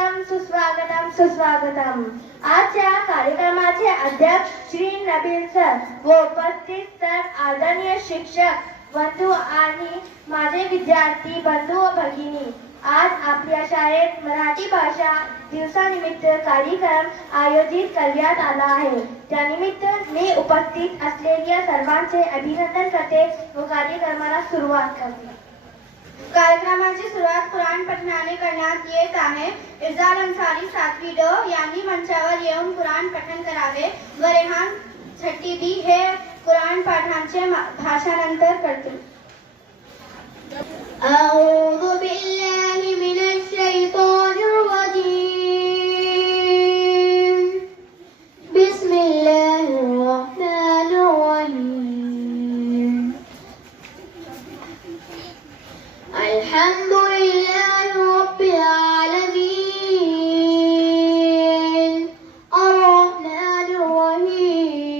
सुस्वागतम सुस्वागतम सुस्वागतम. आजच्या कार्यक्रमाचे अध्यक्ष श्री नबील सर व उपस्थित सर आदरणीय शिक्षक बंधू आणि माझे विद्यार्थी बंधू व भगिनी, आज आपल्या शाळेत मराठी भाषा दिवसानिमित्त कार्यक्रम आयोजित करण्यात आला आहे. त्यानिमित्त मी उपस्थित असलेल्या सर्वांचे अभिनंदन करते व कार्यक्रमाला सुरुवात करते. कार्यक्रमाची सुरुवात कुराण पठणाने करण्यात येत आहे. इर्जाल अन्सारी 7वी ड यांनी मंचावर येऊन कुराण पठण करावे व रेहान 6ठी बी हे कुराण पाठांचे भाषांतर करतील. أعوذ بالله من الشيطان الرجيم بسم الله الرحمن الرحيم الحمد لله رب العالمين الرحمن الرحيم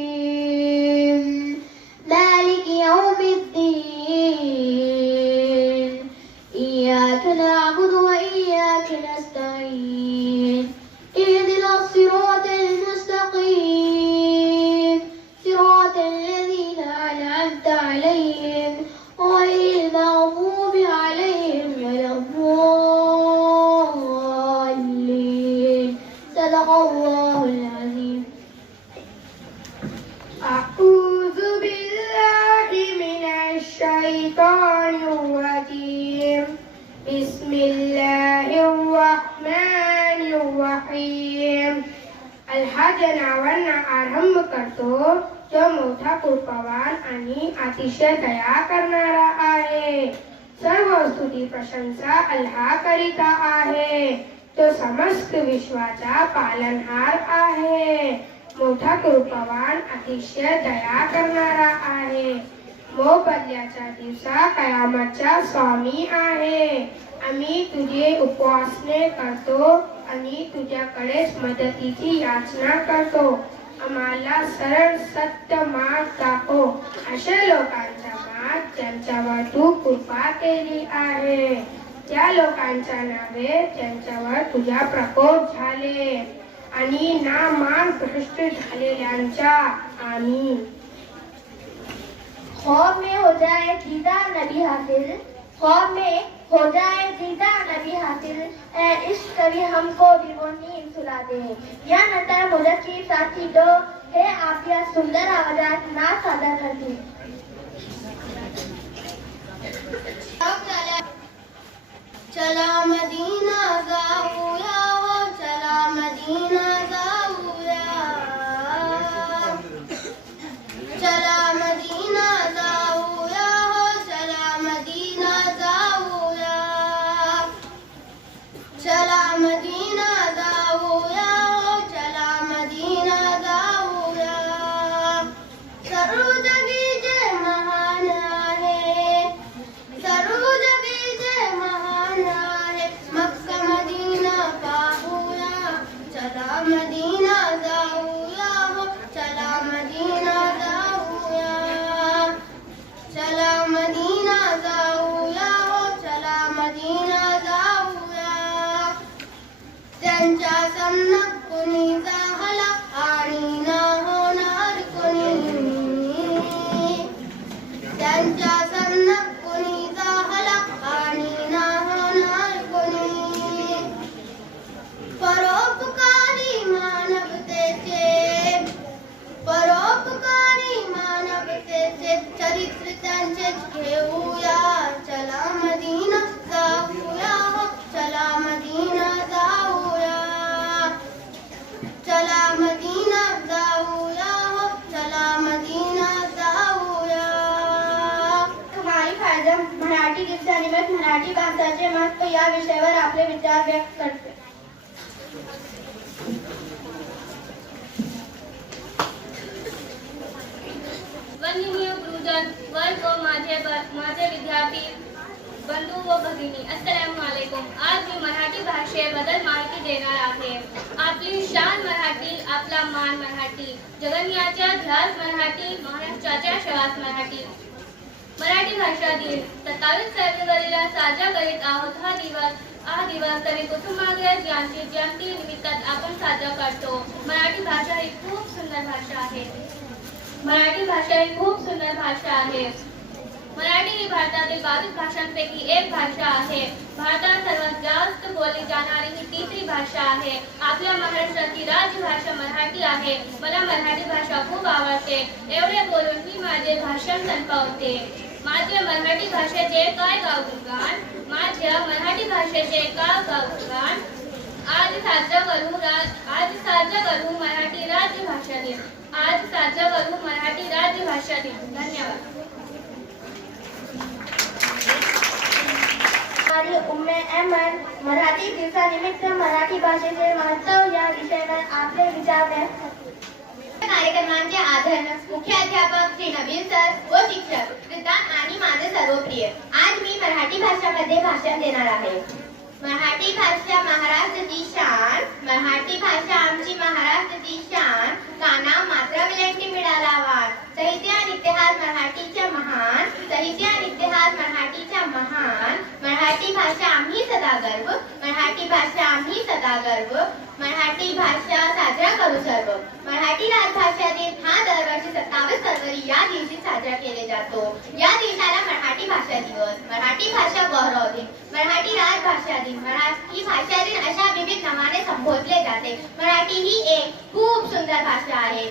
مالك يوم الدين إياك نعبد وإياك نستعين اهدنا الصراط المستقيم صراط الذين أنعمت عليهم غير المغضوب عليهم ولا الضالين صدق الله العظيم. أعوذ بالله من الشيطان الرجيم بسم الله الرحمन الرحیم. अल्लाह नावाने आरंभ करतो जो मोठा कृपावान आणि अतिशय दया करणारा आहे. सर्व स्तुती प्रशंसा अल्लाह करिता आहे. तो समस्त विश्वाचा पालनहार आहे. मोठा कृपावान अतिशय दया करणारा आहे. मोबदल्याच्या दिवसा कयामतचा स्वामी आहे. आम्ही तुझे उपासने करतो आणि तुझ्याकडेच मदतीची याचना करतो. आम्हाला सरळ सत्य मार्ग दाखव. अशा लोकांचा मार्ग ज्यांच्यावर तू कृपा केली आहे, त्या लोकांच्या नावे ज्यांच्यावर तुझा प्रकोप झाले आणि ना मार्ग भ्रष्ट झालेल्यांच्या. आमीन. ख्वाब में हो जाए दीदार नबी हासिल, ख्वाब में हो जाए दीदार नबी हासिल, ए इश्क कभी हमको भी वो नींद सुला दे. यानंतर मुलकी 7ठी ड हे आपल्या सुंदर आवाजात नाच सादर करतील. चला मदीना जाऊया हो, चला मदीना जाऊया, चला मदीना जाऊया हो, चला मदीना जाऊया, चला मदीना जाऊया हो, चला मदीना जाऊया. सर्व जगी जे महान आहे, सर्व जगी जे महान आहे, मक्का मदीना पाहूया, चला मदीना जाऊया हो, चला मदीना जाऊया, चला मदीना जाऊया हो, चला मदीना जाऊया. त्यांच्या सन्नात कोणी झाला आणि ना होणार कोणी, त्यांच्या सन्नात कोणी झाला आणि ना होणार कोणी. परोपकारी मानवतेचे, परोपकारी मानवतेचे चरित्र त्यांचे घेऊया. चला मदीना जाऊया हो, चला मदीना जाऊया, चला मदीना जाऊया हो, चला मदीना जाऊया. हमारी फायदा मराठी दिवसानिमित्त मराठी भाषाचे महत्त्व या विषयावर आपले विचार व्यक्त करते. वंदनीय गुरुजन वर्ग व माझे विद्यार्थी बंधू व भगिनी, अस्सलामु अलैकुम. आज मी मराठी भाषेबद्दल माहिती देणार आहे. आपली शान मराठी, आपला मान मराठी, जगन्याच्या ध्यास मराठी, महाराष्ट्राच्या श्वास मराठी. मराठी भाषा दिन 27 फेब्रुवारीला साजरा करीत आहोत. हा दिवस तरी कुसुमाग्रज यांची जयंती निमित्तात आपण साजरा करतो. मराठी भाषा ही खूप सुंदर भाषा आहे. मराठी ही भारतातील 22 भाषांपैकी एक भाषा आहे. भारतात सर्वात जास्त बोलली जाणारी ही तिसरी भाषा आहे. आपल्या महाराष्ट्राची राजभाषा मराठी आहे. मला मराठी भाषा खूप आवडते. एवढे बोलून मी माझे भाषण संपवते. माझ्या मराठी भाषेचे काय गावगान आज साजरा करू मराठी राजभाषा दिन. धन्यवाद. हमारी उम्मे अहमद मराठी दिवसानिमित्त मराठी भाषेचे महत्त्व या विषयावर आपले विचार व्यक्त कार्यक्रमांचे आधार मुख्याध्यापक श्री नबील सर व शिक्षक कृतान आणि माझे सर्वप्रिय. आज मी मराठी भाषामध्ये भाषण देणार आहे. मराठी भाषा महाराष्ट्राची शान, मराठी भाषा आमची महाराष्ट्राची शान, काना मात्रा विलंटी मिळाला वाण, साहित्य आणि इतिहास मराठीच्या महान, साहित्य आणि इतिहास मराठीच्या महान, मराठी भाषा आम्ही सदा गर्व, मराठी भाषा आम्ही सदा गर्व, मराठी भाषा साजरा करू सर्व. मराठी राजभाषा दिन हा दरवर्षी 27 फरवरी या दिवशी साजरा केला जातो. या दिवसाला मराठी भाषा दिवस, मराठी भाषा गौरव दिन, मराठी राजभाषा दिन, मराठी भाषा दिन अशा विविध नावाने संबोधले जाते. मराठी ही एक खूप सुंदर भाषा आहे.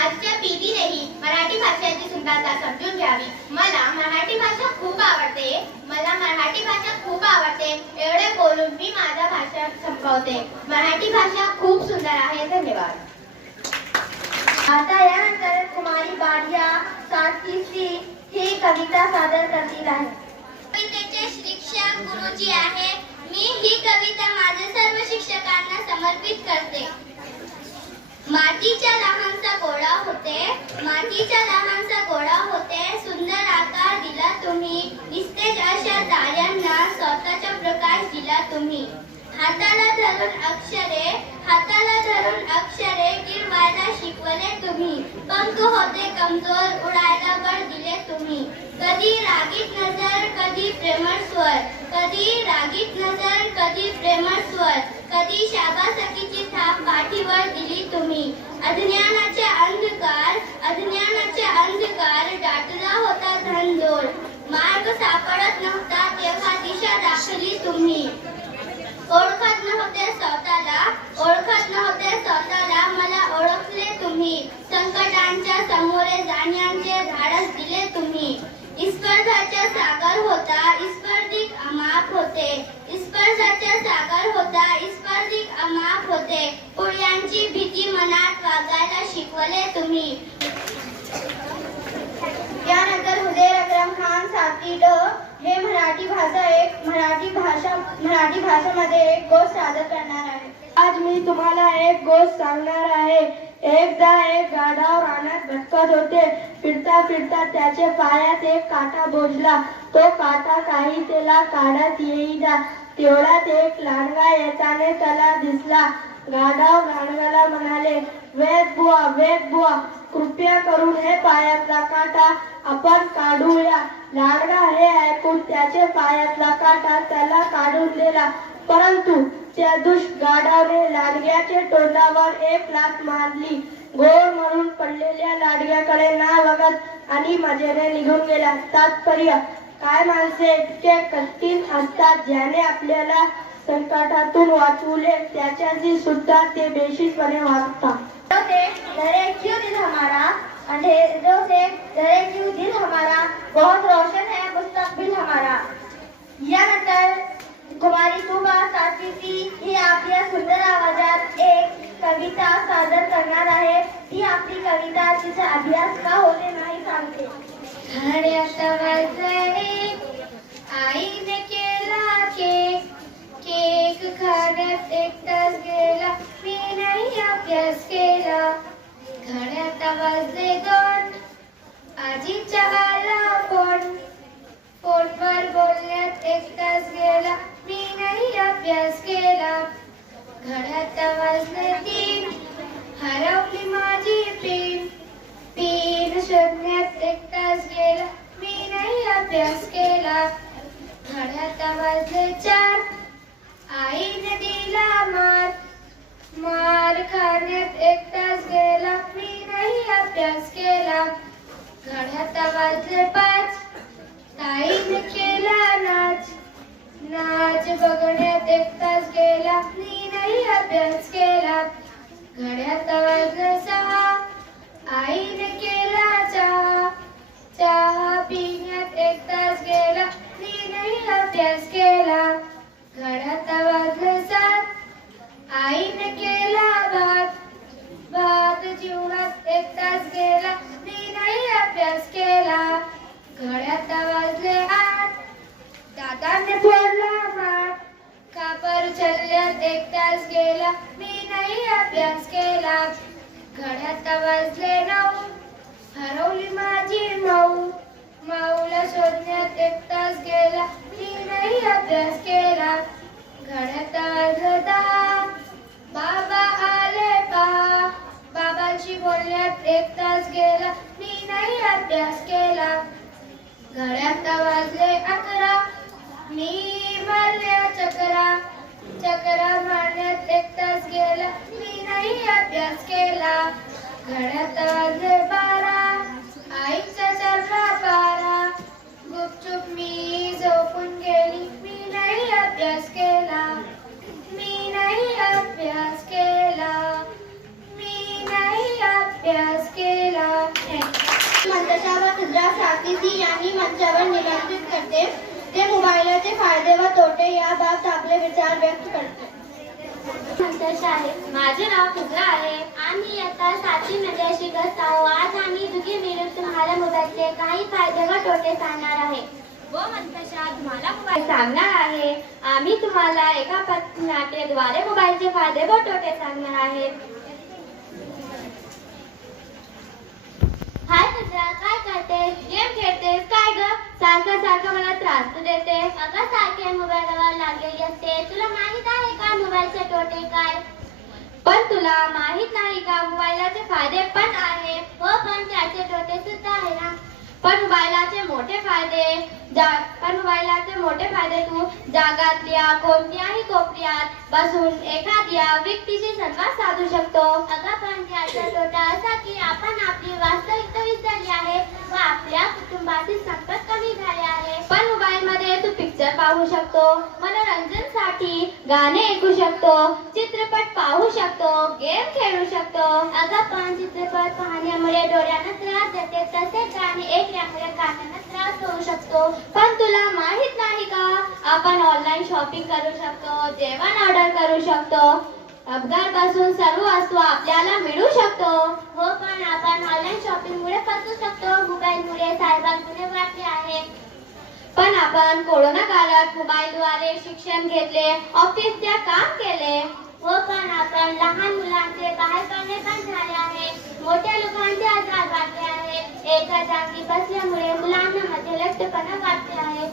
आजच्या पिढीनेही मराठी भाषेची सुंदरता समजून घ्यावी. मला मराठी भाषा खूप आवडते. एवढे बोलून मी माझा भाषण संपवते. मराठी भाषा खूप सुंदर आहे. धन्यवाद. आता यानंतर कुमारी बाडिया सातकीसी ही कविता सादर करतील आहे. कवितेचे शिक्षक गुरुजी आहे. मी ही कविता माझ्या सर्व शिक्षकांना समर्पित करते. मातीचा लहानसा गोळा होते, सुंदर आकार दिला तुम्ही, निस्तेज अशा ताऱ्यांना स्वतःचा प्रकाश दिला तुम्ही. हाताला धरून अक्षरे गिरवायला शिकवले तुम्ही, पंख होते कमजोर उडायला बळ दिले तुम्ही. कधी रागीत नजर कधी प्रेमळ स्वर, कधी शाबासकीची थाप पाठीवर दिली तुम्ही. अज्ञानाचे अंधकार दाटला होता धनजोड, मार्ग सापडत नव्हता तेव्हा दिशा दाखवली तुम्ही. ओळखत नव्हते स्वतःला मला ओळखले तुम्ही. संकटांच्या सामोरे जाण्याचे धाडस दिले तुम्ही. स्पर्धाचा सागर होता स्पर्धिक अमाप होते, पुढ्यांची भीती मनात वागायला शिकवले तुम्ही. यानंतर हुजेर अकरम खान साकी ड हे मराठी भाषेमध्ये एक गोष्ट सादर करणार आहे. आज मी तुम्हाला एक गोष्ट सांगणार आहे. एकदा एक गाढव रानात भटकत होते. फिरता फिरता त्याच्या पायात एक काटा बोचला. तो काटा काही त्याला काढत येईना. तेवढ्यात एक लांडगा येताना त्याला दिसला. गाढव लांडग्याला म्हणाले, वेद बुवा, कृपया करून हे पायातला काटा आपण काढूया. लांडगा हे ऐकून त्याचे पायातला काटा त्याला काढून दिला. परंतु त्या दुष्ट गाढवाने लांडग्याच्या तोंडावर एक लाथ मारली. गोड म्हणून पडलेल्या लांडग्याकडे ना बघत आणि मजेने निघून गेला. तात्पर्य, काय माणसे इतके कठीण असतात ज्याने आपल्याला संकटातून वाचवले त्याच्याशी सुद्धा ते बेशिस्तपणे वागतात. बहुत रोशन है मुस्तकबिल हमारा. यानंतर कुमारी तुबा सातकीसी ही आपल्या सुंदर आवाजात एक कविता सादर करणार आहे. ती आपली कविता तिचा अभ्यास का होते नाही सांगते. आईने केला केक खाण्यात एक तास गेला, मी नाही अभ्यास केला. घड्यात वाजले 2, आजीच्या आला फोनवर बोलण्यात एक तास गेला, मी नाही अभ्यास केला. घड्यात वाजले 3, हरवली माझी पेन शोधण्यात एक तास गेला, मी नाही अभ्यास केला. घड्यात वाजले 4, आईने दिला मार. मार खाण्यात एक तास गेला, मी नाही अभ्यास केला. घड्यात वाजले 5, ताईने केला नाच. नाच बघण्यात एक तास गेला, मी नाही अभ्यास केला. घड्यात वाजले 6, आईने केला चहा. चहा पिण्यात एक तास गेला, मी नाही अभ्यास केला. घड्यात वाजले 7, आईने केला भात. भात जेवणात एक तास गेला, मी नाही अभ्यास केला. घड्यात वाजले 8, दादाने फोडला माठ. खापर उचलण्यात एक तास गेला, मी नाही अभ्यास केला. घड्यात वाजले 9, हरवली माझी माऊ. माऊला शोधण्यात एक तास गेला, मी नाही अभ्यास केला. घड्यात वाजले 10, बाबा आले पहा. बाबांशी बोलण्यात एक तास गेला, मी नाही अभ्यास केला. घड्यात वाजले 11, मी मारल्या चकरा. चकरा मारण्यात एक तास गेला, मी नाही अभ्यास केला. घड्यात वाजले 12, आईचा चालला पारा. गुपचूप मी झोपून गेली, मी नाही अभ्यास केला. मी नाही अभ्यास केला. मी नाही अभ्यास केला. मंतशा व खुद्रा साकीसी यांनी मंचावर निमंत्रित करते. ते मोबाईलचे फायदे व तोटे याबाबत आपले विचार व्यक्त करते. मंतशा आहे. माझे नाव खुद्रा आहे. आम्ही आता 7वी मध्ये शिकत आहोत. आज आम्ही दुगी मिळून तुम्हाला मोबाईलचे काही फायदे व तोटे सांगणार आहे. व मंतशा तुम्हाला मोबाईल सांगणार आहे. आम्ही तुम्हाला एका पथनाट्याद्वारे मोबाईलचे फायदे व तोटे सांगणार आहे. हाय खुद्रा, काय करतेस? गेम खेळतेस काय ग? सारखं सारखं मला त्रास तू देते. अगं सारखे मोबाईलवर लागलेली असते. तुला माहित आहे का मोबाईलचे तोटे काय? पण तुला माहित नाही का मोबाईलचे फायदे पण आहे. हो, पण त्याचे तोटे सुद्धा आहे ना. पण मोबाईलचे मोठे फायदे तू जगातल्या कोणत्याही कोपऱ्यात बसून एखाद्या व्यक्तीशी संवाद साधू शकतो. अगं पण त्याचा तोटा असा की आपण आपली वास्तविकता विसरली आहे व आपल्या कुटुंबातील संपर्क कमी झाले आहे. पण मोबाईल मध्ये तू पिक्चर पाहू शकतो, मनोरंजनासाठी गाणे ऐकू शकतो, चित्रपट पाहू शकतो, गेम खेळू शकतो. अगं पण चित्रपट पाहण्यामुळे डोळ्यांना त्रास देते, तसेच गाणे ऐकल्यामुळे कानांना त्रास होऊ शकतो. पण तुला माहित नाही का आपण ऑनलाईन शॉपिंग करू शकतो, जेवण ऑर्डर करू शकतो, घर बसून सर्व वस्तू आपल्याला मिळू शकतो. हो, पण आपण ऑनलाईन शॉपिंग मुळे फसू शकतो. मोबाईलमुळे सायबर गुन्हे वाढले आहे. पण आपण कोरोना काळात मोबाईलद्वारे शिक्षण घेतले, ऑफिसचे काम केले. हो, पण आपण लहान मुलांचे बाहेर पडणे बंद झाले आहे. मोठ्या लोकांचे आजार वाढले आहे. एका जागी बसल्यामुळे मुलांना मध्ये लठ्ठपणा वाढते आहे.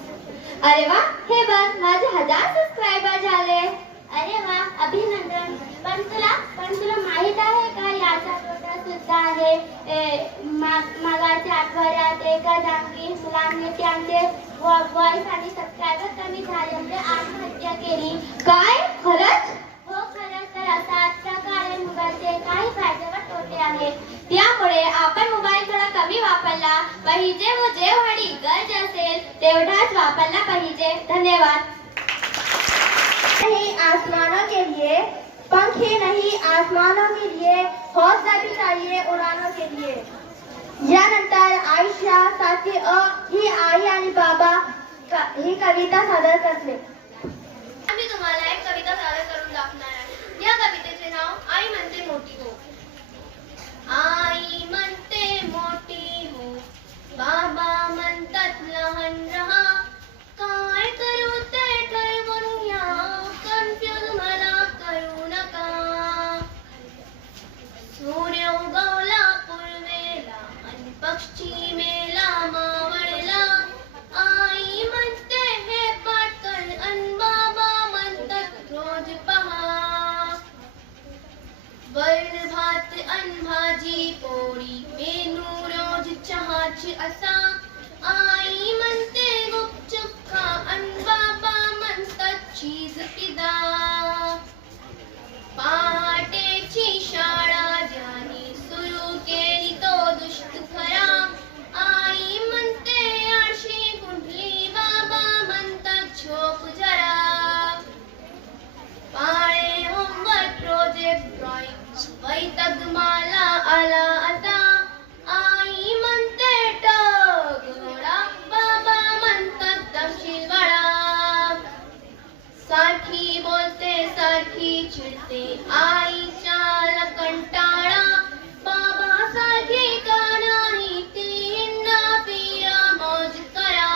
अरे वा, हे बघ माझे 1000 सबस्क्रायबर झाले. अरे वा, अभिनंदन. पण तुला माहित आहे का याचा तोटा सुद्धा आहे. मागच्या आठवड्यात एका जागी मुलांनी त्यांचे वॉइस आणि सबस्क्रायबर कमी झाल्यामुळे आत्महत्या केली. काय? खरंच? हो, खरंच. तर असाच प्रकारे मोबाईलचे काही फायदे व तोटे आहेत. त्यामुळे आपण मोबाईल थोडा कमी वापरला पाहिजे व जेवढी गरज असेल तेवढाच वापरला पाहिजे. धन्यवाद. नहीं आसमानों के लिए, पंखे नहीं आसमानों के लिए, हौसला भी चाहिए उड़ानों के लिए. यानंतर आयशा साथी ही आई आणि बाबा ही कविता सादर करते. आम्ही तुम्हाला एक कविता सादर करून दाखवणार आहे. या कवितेचे नाव आई म्हणते मोठी हो. आई म्हणते मोठी हो, बाबा म्हणतात लहान रहा. काय करू ते ठरवून घ्या, कन्फ्युज मला करू नका. सूर्य उगवला पूर्वेला आणि पक्षी मेला मावळला. आई म्हणते हे पाटकन चिडते आईच्या कंटाळा बाबासारखे का नाही तींना फिरा मौज करा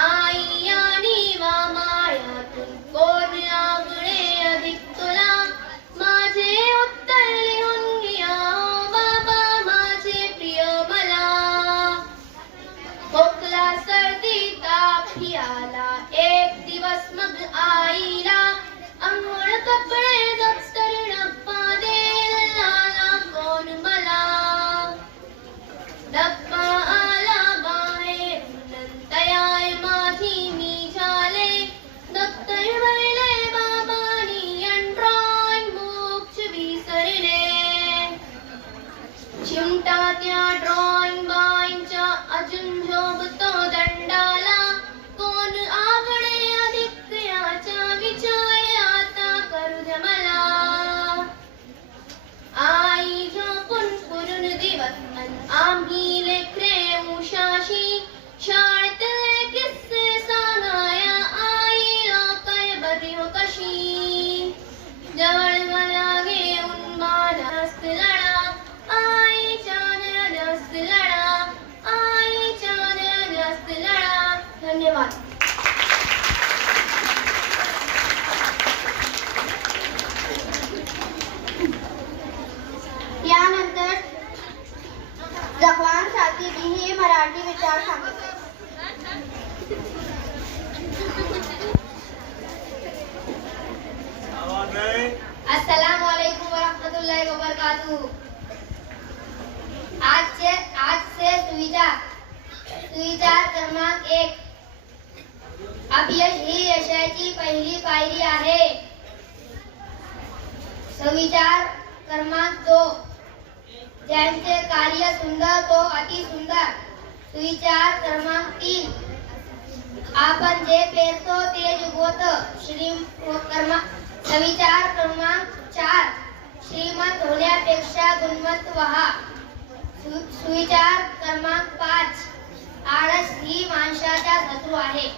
आई आणि मायातून कोण आवडे अधिक तुला माझे उत्तर लिहून घ्या बाबा माझे प्रिय मला खोकला सर्दी ताप ही आला एक दिवस मग आईला अंघोळ कपडे दप्तर डब्बा देईल आला कोण मला डब्बा आला बाहेर नंतयाय माझी मी झाले दप्तर भरले बाबांनी आणि ड्रॉइंग बुक्स विसरले चिमटा त्या ड्रॉइंग बाईंच्या अजून झोबतो दंडाला कोण आवडे अधिक याचा विचार आता करू द्या मला आई झोपून पुरून दिवस अन आम्ही लेकरे उशाशी शाळेतले किस्से सांगाया आईला काय बरी हो कशी जवळ मला घेऊन मला जास्त लढा आईच्या जास्त लढा आईच्या जास्त लढा धन्यवाद यानंतर जगवान साथीनी हे मराठी विचार सांगितले. अस्सलामु अलैकुम वरहमतुल्लाहि वबरकातुहू. आज से सुविचार क्रमांक 1. अपयश ही यशाची पहिली पायरी आहे. सुविचार क्रमांक 2. ज्यांचे कार्य सुंदर तो अति सुंदर. सुविचार क्रमांक 3. आपण जे पेरतो ते उगवतं. सुविचार क्रमांक 4. श्रीमंत होण्यापेक्षा गुणवंत व्हा. सुविचार क्रमांक 5. आळस ही माणसाचा शत्रू आहे.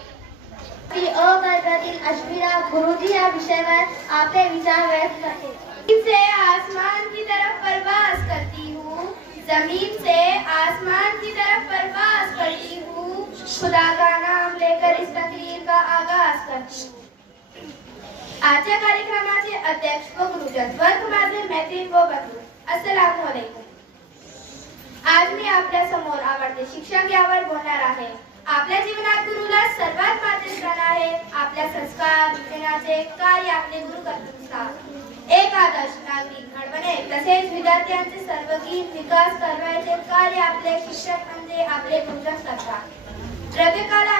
अ वर्गातील अश्विरा गुरुजी या विषयावर आपले विचार व्यक्त करते. से आसमान की तरफ परवास करती हूँ, जमीन से आसमान की तरफ परवास करती हूँ, खुदा का नाम लेकर इस तकरीर का आगाज करती हूँ. आजच्या कार्यक्रमाचे अध्यक्ष व गुरुजन वर्ग माझे मैत्रीण व बंधू, अस्सलामु अलैकुम. आज मी आपल्या समोर आवडते शिक्षक यावर बोलणार आहे. आपल्या जीवनात गुरुला सर्वात महत्त्वाचे स्थान आहे. आपल्या संस्कार शिक्षणाचे कार्य आपले गुरु करत असतात. एक आदर्श नागरिक घडवणे तसेच विद्यार्थ्यांचे सर्वांगीण विकास करण्याचे कार्य आपले शिक्षक म्हणजे आपले गुरुजन करतात. प्रत्येकाला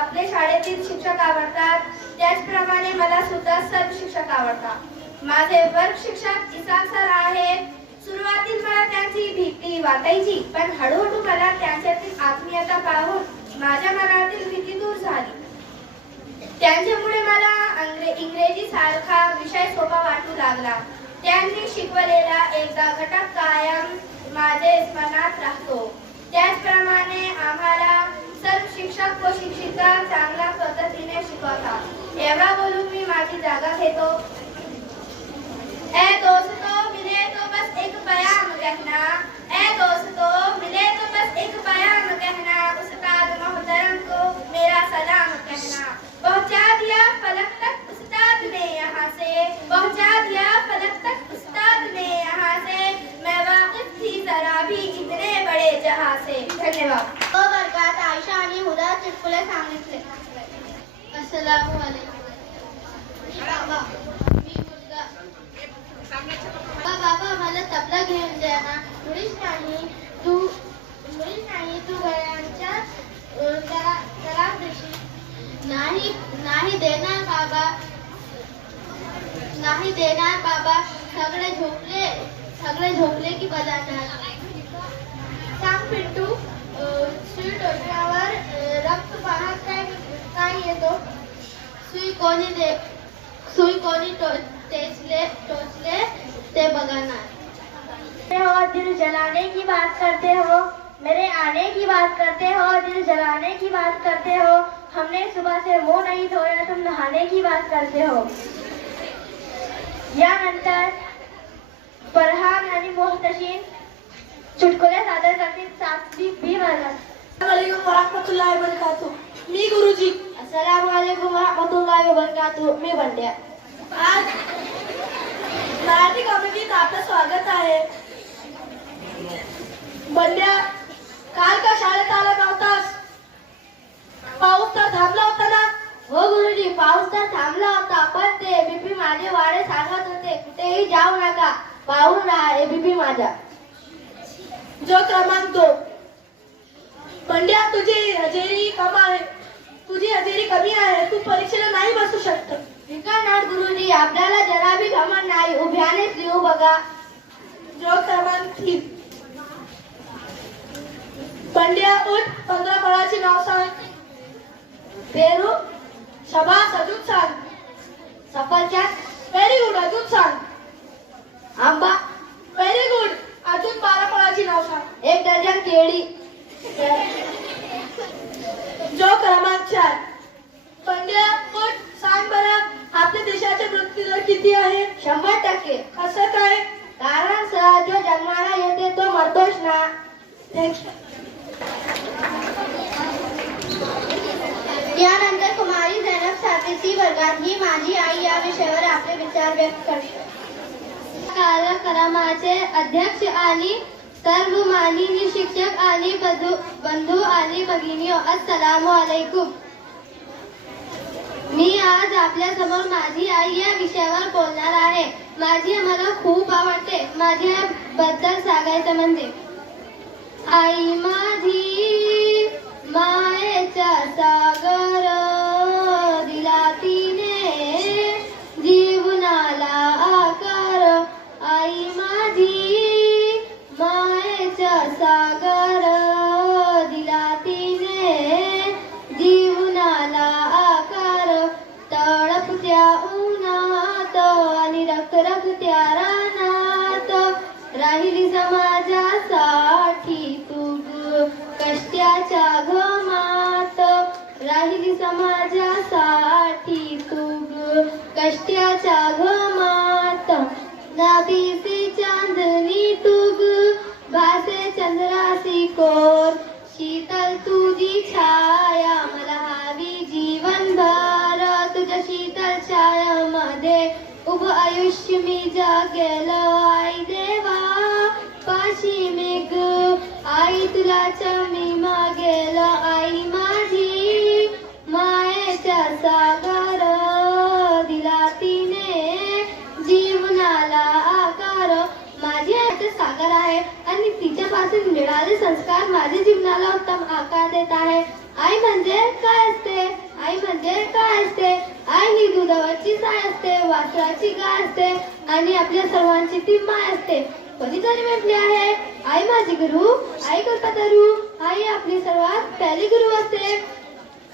आपले शाळेतील शिक्षक आवडतात. त्याचप्रमाणे मला सुद्धा सर्व शिक्षक आवडतात. माझे वर्ग शिक्षक इसाक सर आहेत. सुरुवातीला मला त्यांची भीती वाटायची, पण हळूहळू मला त्यांच्यातील आत्मीयता पाहून माझ्या मनातील भीती दूर झाली. त्यांच्यामुळे मला इंग्रजी सारखा विषय सोपा वाटू लागला. त्यांनी शिकवलेला एकदा घटक कायम माझे स्मरणात राहतो. त्याचप्रमाणे आम्हाला सर्व शिक्षक व शिक्षिका चांगल्या पद्धतीने शिकवतात. एवढा बोलून मी माझी जागा घेतो. ए दोस्तों मिले तो बस एक बयान कहना. ए दोस्तों मिले तो बस एक बयान कहना. उस्ताद मोहतरम को मेरा सलाम कहना. पहुंचा दिया फलक तक उस्ताद ने यहाँ से. पहुंचा दिया फलक तक उस्ताद ने यहाँ से. मैं वाकिफ थी जरा भी इतने बड़े जहां से. धन्यवाद. वर्गात आयशा आणि हुदा चुटकुले सांगितले. अस्सलामु अलैकुम. बाबा मला तबला घेऊन द्या ना. मुळीच नाही तू घरांच्या जरा नाही देणार बाबा. सगळे झोपले की बजावणार. सांग पिंटू, सुई टोचल्यावर रक्त पाहत काय येतो? सुई कोणी टोचले ते बघणार. हो दिल जलाने की बात करते हो, मेरे आने की बात करते हो, दिल जलाने की बात करते हो. हमने सुबह से मुंह नहीं धोया, तुम नहाने की बात करते हो. यानंतर फरहान आणि मोहतशीन चुटकुले सादर करतील 7वी बी वर्गात. अस्सलामुअलैकुम वरहमतुल्लाहि वबरकातुह. मी गुरुजी. अस्सलामुअलैकुम वरहमतुल्लाहि वबरकातुह. मी बंड्या. आज मराठी कॉमेडीत आपलं स्वागत आहे. बंड्या, काल का शाळेत आला नव्हतास? पाऊस तर थांबला होता ना? हो गुरुजी, पाऊस तर थांबला होता, पण ते बीपी माझे वाडे सांगत होते कुठेही जाऊ नका, पाहून राहा एबीपी माझा. जो क्रमांक 2. बंड्या, तुझी हजेरी कमी आहे. तू परीक्षेला नाही बसू शकत. विकणार गुरुजी, आपल्याला जरा बी घमंड नाही, उभ्यानेच लिहू बघा. जो क्रमांक 3. बंड्या, उठ. 15 फळाची नाव सांग. पेरू, शाबास, अजून सांग. सफरचंद, व्हेरी गुड, अजून सांग. आंबा, व्हेरी गुड. अजून 12 फळाची नाव सांग. 1 डझन केळी. जो क्रमांक 4. बंड्या, उठ. सांग बरं, आपल्या देशाचे मृत्यूदर किती आहे? 100%. असं काय? कारण सर, जो जन्माला येते तो मरतोच ना. थँक्यू. यानंतर कुमारी जैनब 7वी सी वर्गात ही माझी आई या विषयावर आपले विचार व्यक्त करते. कार्यक्रमाचे अध्यक्ष आणि सर्व माननीय शिक्षक आणि बंधू आणि भगिनींनो, अस्सलामु अलैकुम. मी आज आपल्या समोर माझी आई या विषयावर बोलणार आहे. माझी आई मला खूप आवडते. माझी आई बद्दल सांगायचं म्हणजे, आई माझी मायेचा सागर दिला तिने जीवनाला आकार. आई माझी मायेचा सागर दिला तिने जीवनाला आकार. तळपत्या उन्हात आणि रखरखत्या रानात राहिली समाजासाठी तू कष्टाच्या घमात. राहिली समाजासाठी तू कष्टाच्या घमात. नातीसी चांदणी तू भासे चंद्रासी कोर. शीतल तुझी छाया मला हवी जीवनभर. तुझ्या शीतल छायामध्ये उभं आयुष्य मी जगेल. आई देवा पाशी मी आई तुलाच मी मागेल. आई माझी मायेचा सागर दिला तिने जीवनाला आकार. माझी आई सागर आहे आणि तिच्यापासून मिळालेले संस्कार माझ्या जीवनाला उत्तम आकार देत आहे. आई म्हणजे काय असते? आई म्हणजे काय असते? आई ही दुधावरची साय असते, वासराची गाय असते आणि आपल्या सर्वांची ती माय असते. कधीतरी म्हटले आहे, आई माझी गुरु, आई कल्पतरू. आई आपली सर्वात पहिली गुरु असते,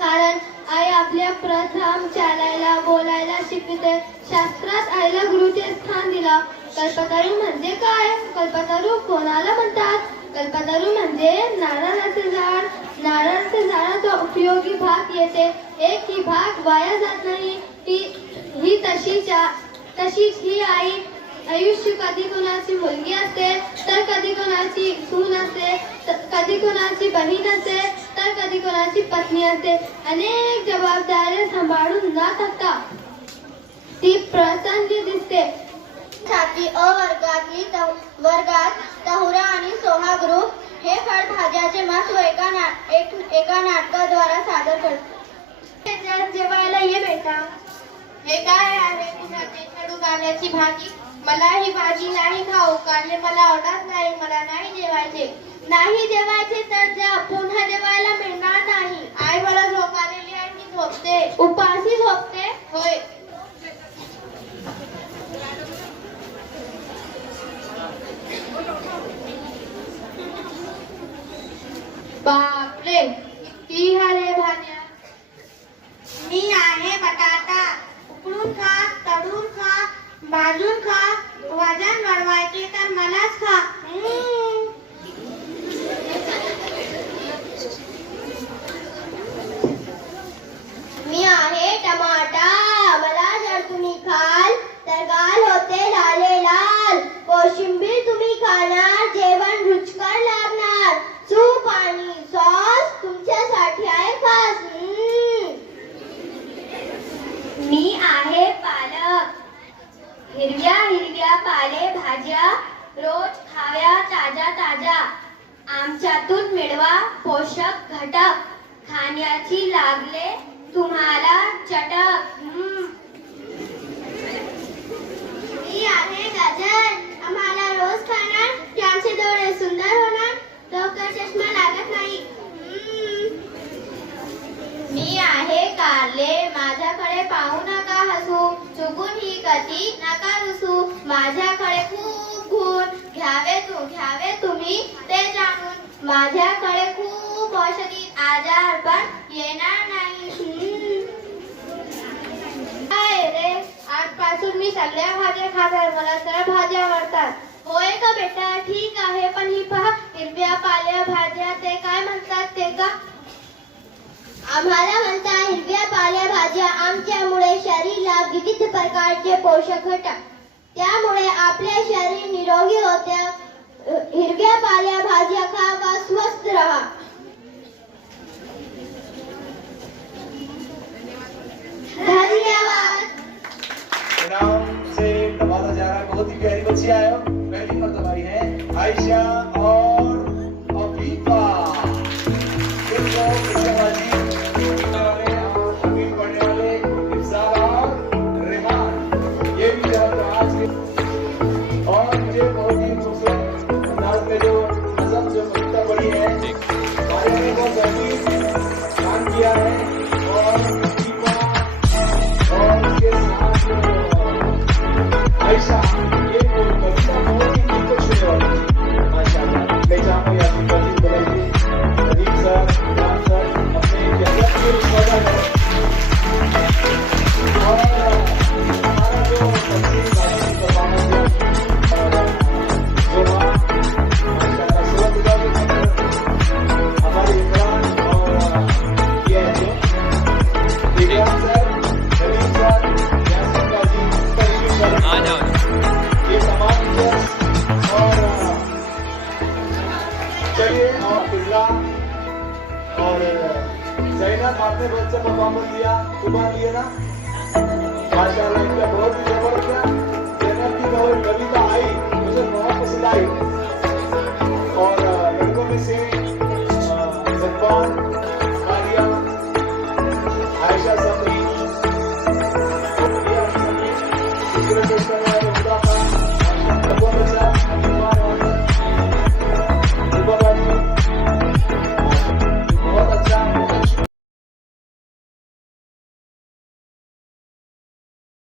कारण आई आपल्या प्रथम चालायला बोलायला शिकवते. शास्त्रात आईला गुरुचे स्थान दिला. कल्पतरू म्हणजे काय? कल्पतरू कोणाला म्हणतात? कल्पतरू म्हणजे नारळाचे झाड. नारळाच्या झाडाचा उपयोगी भाग येते. एकही भाग वाया जात नाही. ही तशीच ही आई. आयुष्य कधी कोणाची मुलगी असते, तर कधी कोणाची सून असते, कधी कोणाची बहीण असते, तर कधी कोणाची पत्नी असते. अनेक जबाबदाऱ्या सांभाळून न थकता ती प्रसन्न दिसते. 7वी अ वर्गात तहुरा आणि सोहा ग्रुप हे फळभाज्याचे महत्व एका नाटकाद्वारे सादर करतात. जेवायला ये बेटा. हे काय आहे? कुणाचे कडू कारल्याची भाजी. मला ही भाजी नाही खाऊ. कारले मला आवडत नाही. मला नाही जेवायचे. नाही जेवायचे तर जा. पुन्हा जेवायला मिळणार नाही. आई मला झोप आलेली आहे. मी झोपते. उपाशी झोपते? होय. बापरे, किती रे भाज्या. मी आहे बटाटा. उकडून खा, तळून खा, भाजून खा. वजन वाढवायचे तर मलाच खा. मी आहे टमाटा. मला जर तुम्ही खाल तर गाल होते. भाज्या रोज खाव्या ताज्या ताज्या. आमच्यातून मिळवा पोषक घटक. खाण्याची लागले तुम्हाला चटक. मी आहे गाजर. आम्हाला रोज खाणार की आमचे डोळे सुंदर होणार. लवकर चष्मा लागत नाही. मी आहे कारले. माझ्याकडे पाहू नका हसू. चुकून ही गती नका रुसू. माझ्याकडे खूप गुण घ्यावे तुम्ही ते जाणून. माझ्याकडे खूप औषधी आजार पण येणार नाही. काय रे, आजपासून मी सगळ्या भाज्या खाणार. मला सर्व भाज्या आवडतात. होय का बेटा, ठीक आहे. पण ही पहा हिरव्या पाल्या भाज्या, ते काय म्हणतात ते का? आम्हाला म्हणतात हिरव्या पाल्या भाज्या. आमच्यामुळे शरीराला विविध प्रकारचे पोषक घटक. त्यामुळे आपले शरीर निरोगी होते. हिरव्या पाल्या भाज्या खा व स्वस्थ रहा. धन्यवाद. इनाम से नवाजा जा रहा है, बहुत ही प्यारी बच्ची आए हो, पहली मर्तबा आई है आयशा और अफीफा। इनको बच्चेबाजी करने वाले और अमीर पढ़ने वाले इफ्सार और रेहान, ये भी जो आज के और मुझे बहुत ही खूबसूरत अंदाज में जो नज़म जो कविता पढ़ी है, मारिया ने बहुत बेहतरीन काम किया है। और अफीफा और उसके साथ आयशा, ये कविता बहुत ही दिल को छूने वाली है। माशाअल्लाह। मैं चाहूँगा यासीन बाजी बुलाइए, नदीम सर, इमरान सर अपने जगत के रिश्तेदार हैं। और हमारा जो तफसील बाजी परफॉर्मेंस है और जो माशाअल्लाह सूरत गुजार हमारे इमरान और ये जो दिव्यांग सर, नदीम सर, यासीन बाजी, तशरीफ सर, ये तमाम टीचर्स और चलिए और फिजा और जैनब आपने बहुत अच्छा परफॉर्मेंस दिया, सुबह दिए ना माशाल्लाह।